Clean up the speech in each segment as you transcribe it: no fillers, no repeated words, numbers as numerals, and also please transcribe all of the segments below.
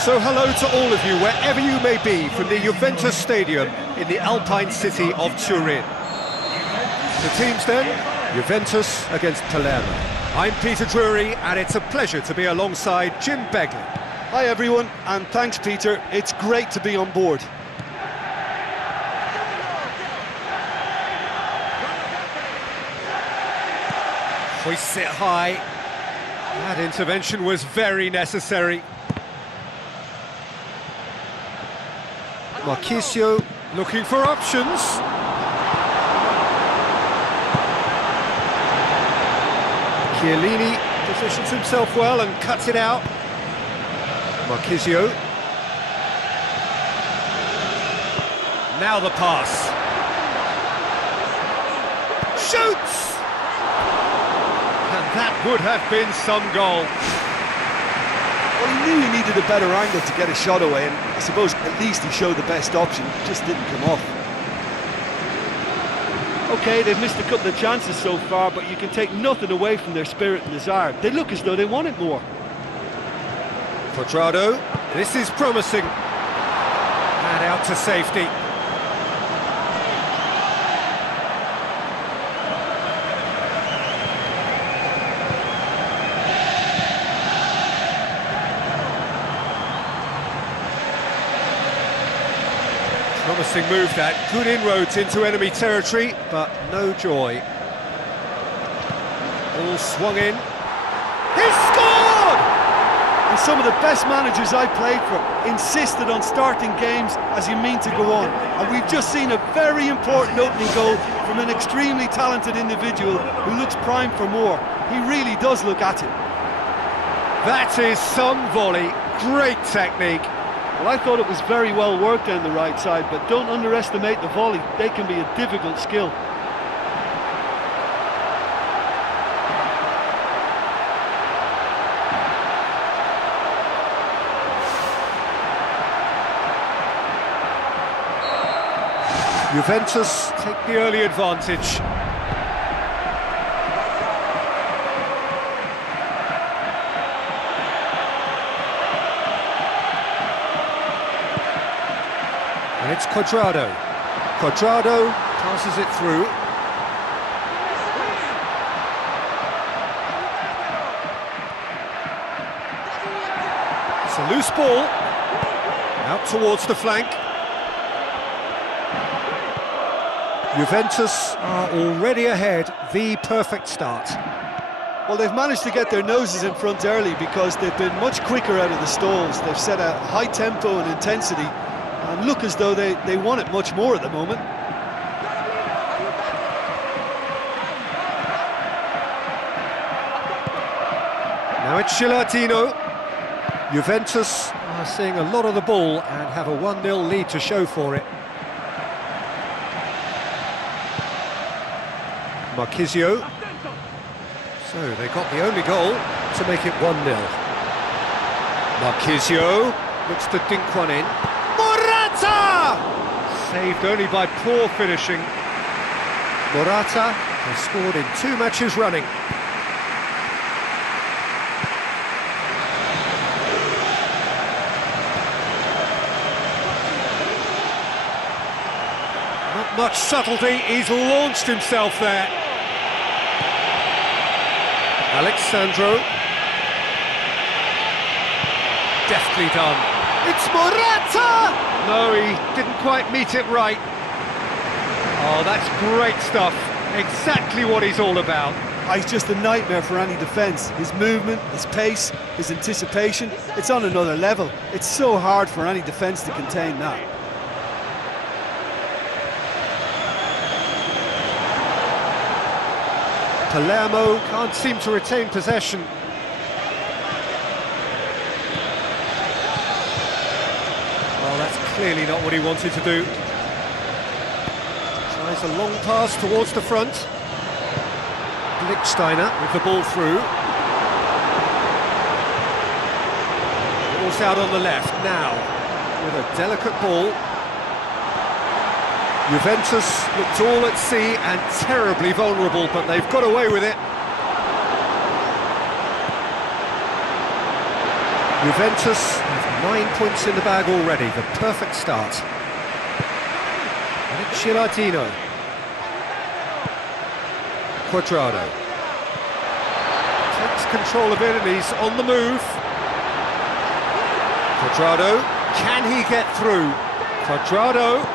So hello to all of you, wherever you may be, from the Juventus Stadium in the Alpine city of Turin. The teams then, Juventus against Palermo. I'm Peter Drury, and it's a pleasure to be alongside Jim Begley. Hi everyone, and thanks Peter, it's great to be on board. Hoists it high. That intervention was very necessary. Marchisio looking for options. Chiellini positions himself well and cuts it out. Marchisio. Now the pass. Shoots! And that would have been some goal. Well, he knew he needed a better angle to get a shot away, and I suppose at least he showed the best option, it just didn't come off. OK, they've missed a couple of chances so far, but you can take nothing away from their spirit and desire. They look as though they want it more. Quadrado, this is promising. And out to safety. Promising move that, good inroads into enemy territory, but no joy. All swung in. He's scored! And some of the best managers I played for insisted on starting games as you mean to go on. And we've just seen a very important opening goal from an extremely talented individual who looks primed for more. He really does look at it. That is some volley, great technique. Well, I thought it was very well worked down the right side, but don't underestimate the volley. They can be a difficult skill. Juventus take the early advantage. And it's Quadrado. Quadrado passes it through. It's a loose ball. Out towards the flank. Juventus are already ahead, the perfect start. Well, they've managed to get their noses in front early because they've been much quicker out of the stalls. They've set a high tempo and intensity and look as though they want it much more at the moment. Now it's Gelatino. Juventus are seeing a lot of the ball and have a 1-0 lead to show for it. Marchisio. So they got the only goal to make it 1-0. Marchisio looks to dink one in. Morata! Saved only by poor finishing. Morata has scored in 2 matches running. Not much subtlety, he's launched himself there. Alexandro. Deftly done. It's Morata! No, he didn't quite meet it right. Oh, that's great stuff. Exactly what he's all about. He's just a nightmare for any defence. His movement, his pace, his anticipation, it's on another level. It's so hard for any defence to contain that. Palermo can't seem to retain possession. Well, that's clearly not what he wanted to do. Tries a long pass towards the front. Lichtsteiner with the ball through. Ball's out on the left now, with a delicate ball. Juventus looked all at sea and terribly vulnerable, but they've got away with it. Juventus have 9 points in the bag already, the perfect start. Cittadino. Quadrado. Takes control of it and he's on the move. Quadrado, can he get through? Quadrado.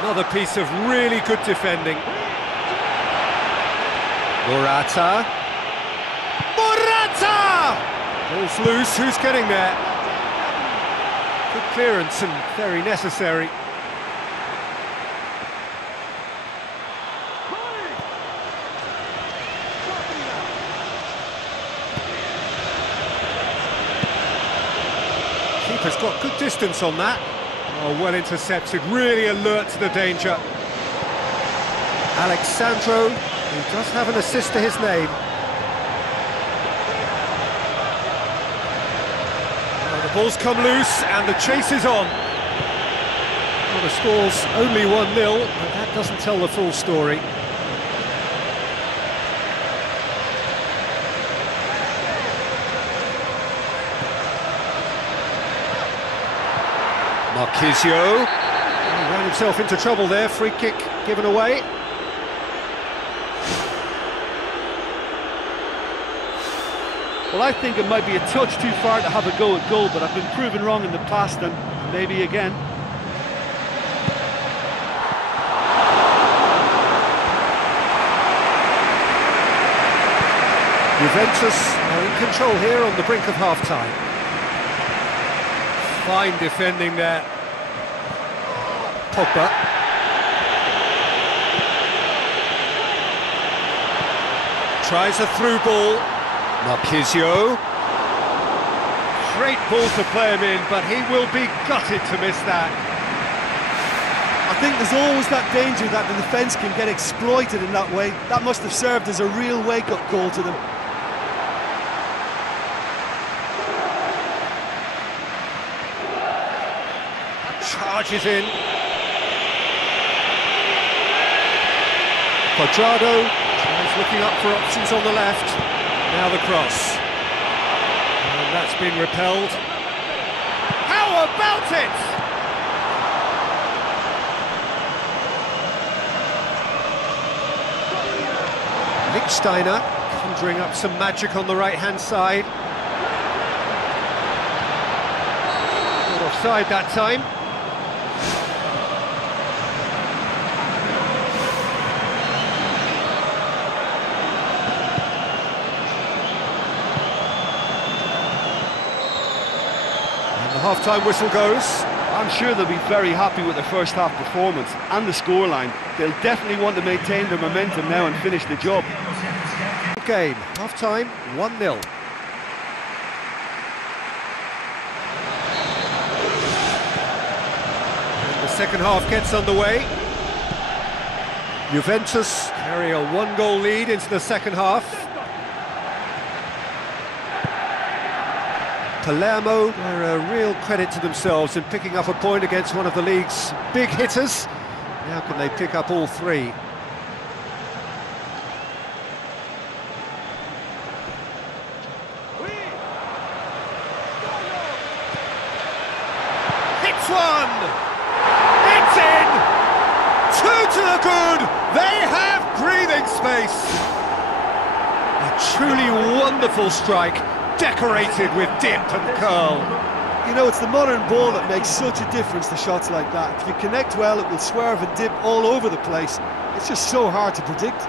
Another piece of really good defending. Morata. Morata! Ball's loose, who's getting there? Good clearance and very necessary. Keeper's got good distance on that. Oh, well intercepted, really alert to the danger. Alexandro, who does have an assist to his name. Now the ball's come loose and the chase is on. Well, the score's only 1-0, but that doesn't tell the full story. Marquisio, he ran himself into trouble there, free kick given away. Well, I think it might be a touch too far to have a go at goal, but I've been proven wrong in the past and maybe again. Juventus are in control here on the brink of half-time. Fine defending there. Pogba. Tries a through ball. Marquisio. Great ball to play him in, but he will be gutted to miss that. I think there's always that danger that the defence can get exploited in that way. That must have served as a real wake-up call to them. Charges in. Quadrado is looking up for options on the left. Now the cross. And that's been repelled. How about it? Lichtsteiner conjuring up some magic on the right-hand side. Not offside that time. The half-time whistle goes. I'm sure they'll be very happy with their first half performance and the scoreline. They'll definitely want to maintain their momentum now and finish the job. Game, half-time, 1-0. And the second half gets underway. Juventus carry a 1-goal lead into the second half. Palermo are a real credit to themselves in picking up a point against one of the league's big hitters. Now can they pick up all three? Hits one! It's in! Two to the good! They have breathing space! A truly wonderful strike, decorated with dip and curl. You know, it's the modern ball that makes such a difference to shots like that. If you connect well, it will swerve and dip all over the place. It's just so hard to predict.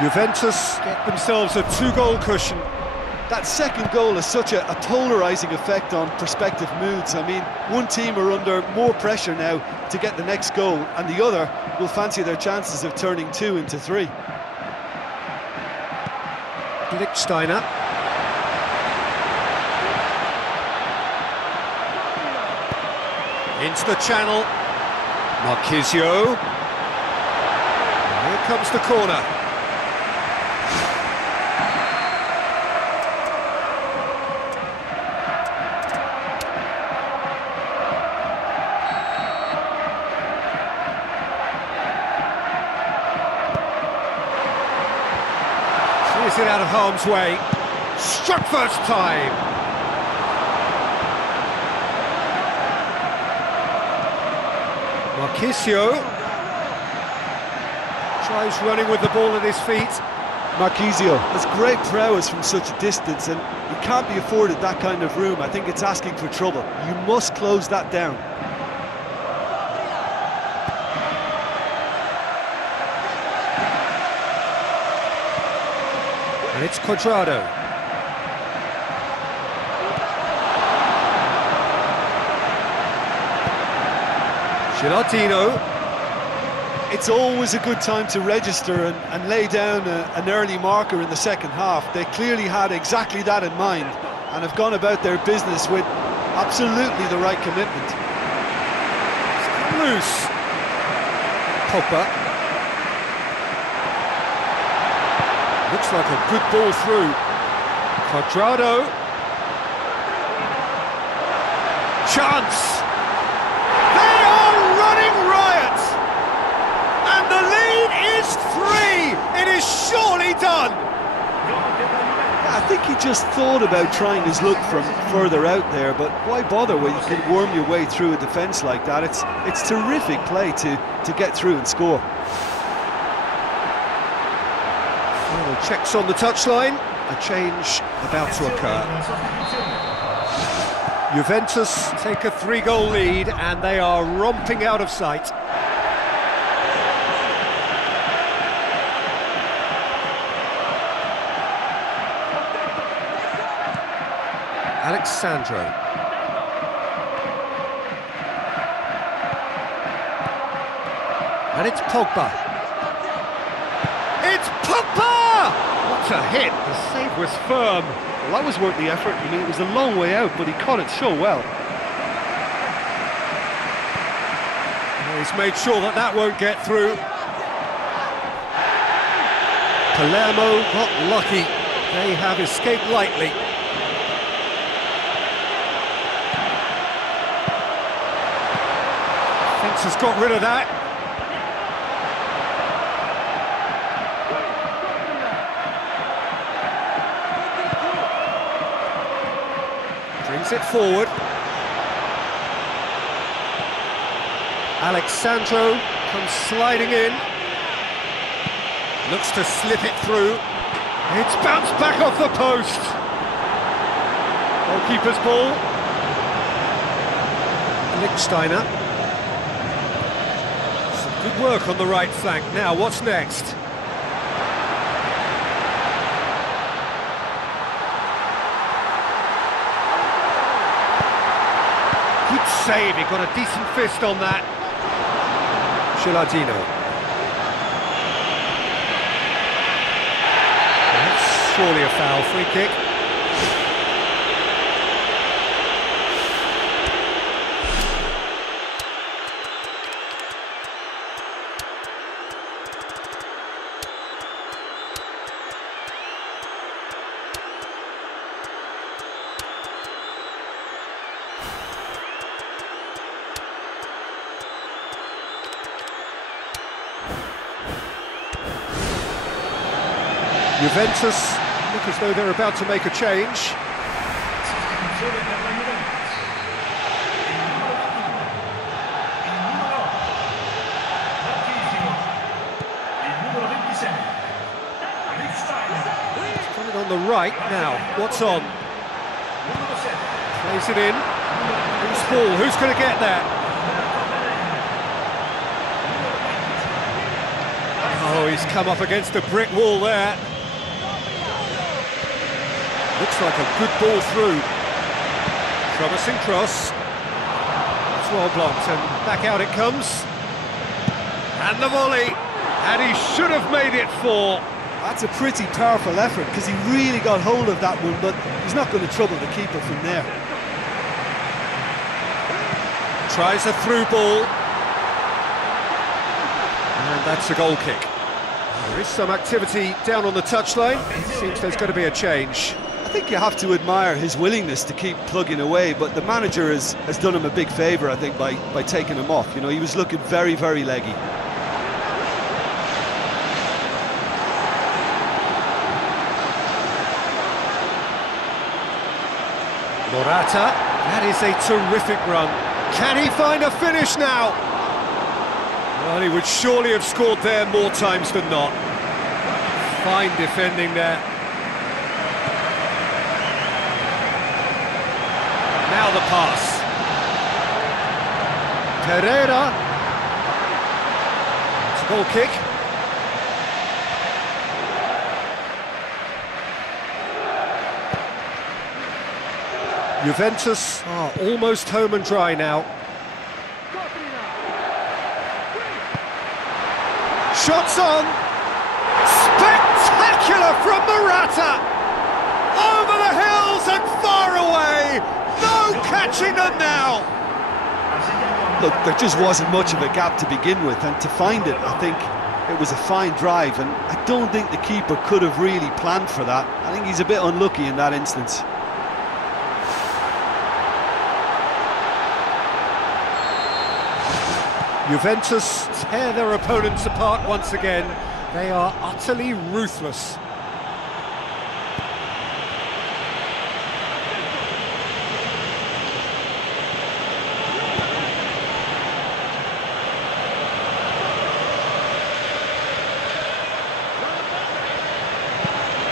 Juventus get themselves a 2-goal cushion. That second goal has such a polarising effect on prospective moods. I mean, one team are under more pressure now to get the next goal, and the other will fancy their chances of turning 2 into 3. Lichtsteiner. Into the channel. Marquisio. Here comes the corner. Clears it out of harm's way. Struck first time. Marquisio tries running with the ball at his feet. Marquisio has great prowess from such a distance, and he can't be afforded that kind of room. I think it's asking for trouble. You must close that down. And it's Cuadrado. Gilardino. It's always a good time to register and lay down an early marker in the second half. They clearly had exactly that in mind and have gone about their business with absolutely the right commitment. It's loose. Pogba. Looks like a good ball through. Cuadrado. Chance! They are running riot! And the lead is 3! It is surely done! I think he just thought about trying his luck from further out there, but why bother when you can worm your way through a defence like that? It's terrific play to get through and score. Checks on the touchline, a change about to occur. Juventus take a 3-goal lead and they are romping out of sight. Alexandro. And it's Pogba. It's Pogba! What a hit! The save was firm. Well, that was worth the effort. I mean, it was a long way out, but he caught it so well. He's made sure that that won't get through. Palermo got lucky. They have escaped lightly. Fence has got rid of that. Brings it forward. Alexandro comes sliding in. Looks to slip it through. It's bounced back off the post. Goalkeeper's ball. Lichtsteiner. Some good work on the right flank. Now, what's next? Good save, he got a decent fist on that. Gilardino. That's surely a foul, free kick. Juventus look as though they're about to make a change. He's got it on the right now. What's on? Plays it in. Who's ball? Who's going to get that? Oh, he's come up against a brick wall there. Looks like a good ball through. Promising cross. It's well blocked and back out it comes. And the volley. And he should have made it 4. That's a pretty powerful effort because he really got hold of that one, but he's not going to trouble the keeper from there. Tries a through ball. And that's a goal kick. There is some activity down on the touchline. It seems there's going to be a change. I think you have to admire his willingness to keep plugging away, but the manager has done him a big favour, I think, by taking him off. You know, he was looking very, very leggy. Morata, that is a terrific run. Can he find a finish now? Well, he would surely have scored there more times than not. Fine defending there. Now the pass. Pereira. It's a goal kick. Juventus are almost home and dry now. Shots on! Spectacular from Morata! Over the hills and far away! No catching them now! Look, there just wasn't much of a gap to begin with, and to find it, I think it was a fine drive, and I don't think the keeper could have really planned for that. I think he's a bit unlucky in that instance. Juventus tear their opponents apart once again. They are utterly ruthless.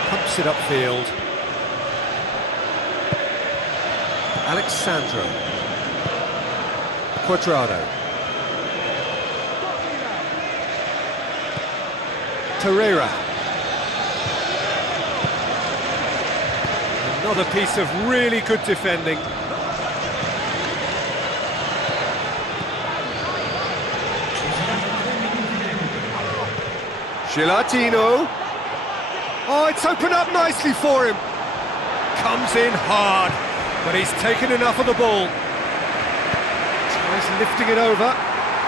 Pumps it upfield. Alexandro. Quadrado. Pereira. Another piece of really good defending. Gelatino. Oh, it's opened up nicely for him. Comes in hard, but he's taken enough of the ball. Tries lifting it over.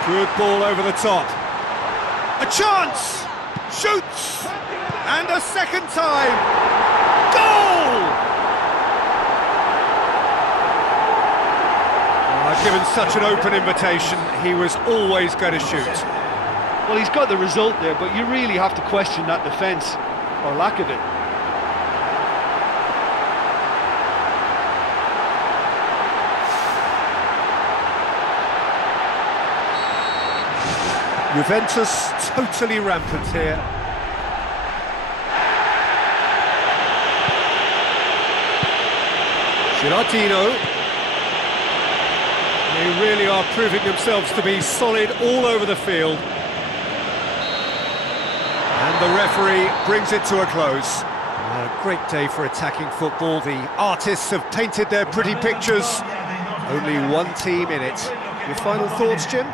Good ball over the top. A chance! Shoots! And a second time! Goal! Oh, given such an open invitation, he was always going to shoot. Well, he's got the result there, but you really have to question that defence, or lack of it. Juventus totally rampant here. Gelatino. They really are proving themselves to be solid all over the field. And the referee brings it to a close. A great day for attacking football. The artists have painted their pretty pictures. Only one team in it. Your final thoughts, Jim?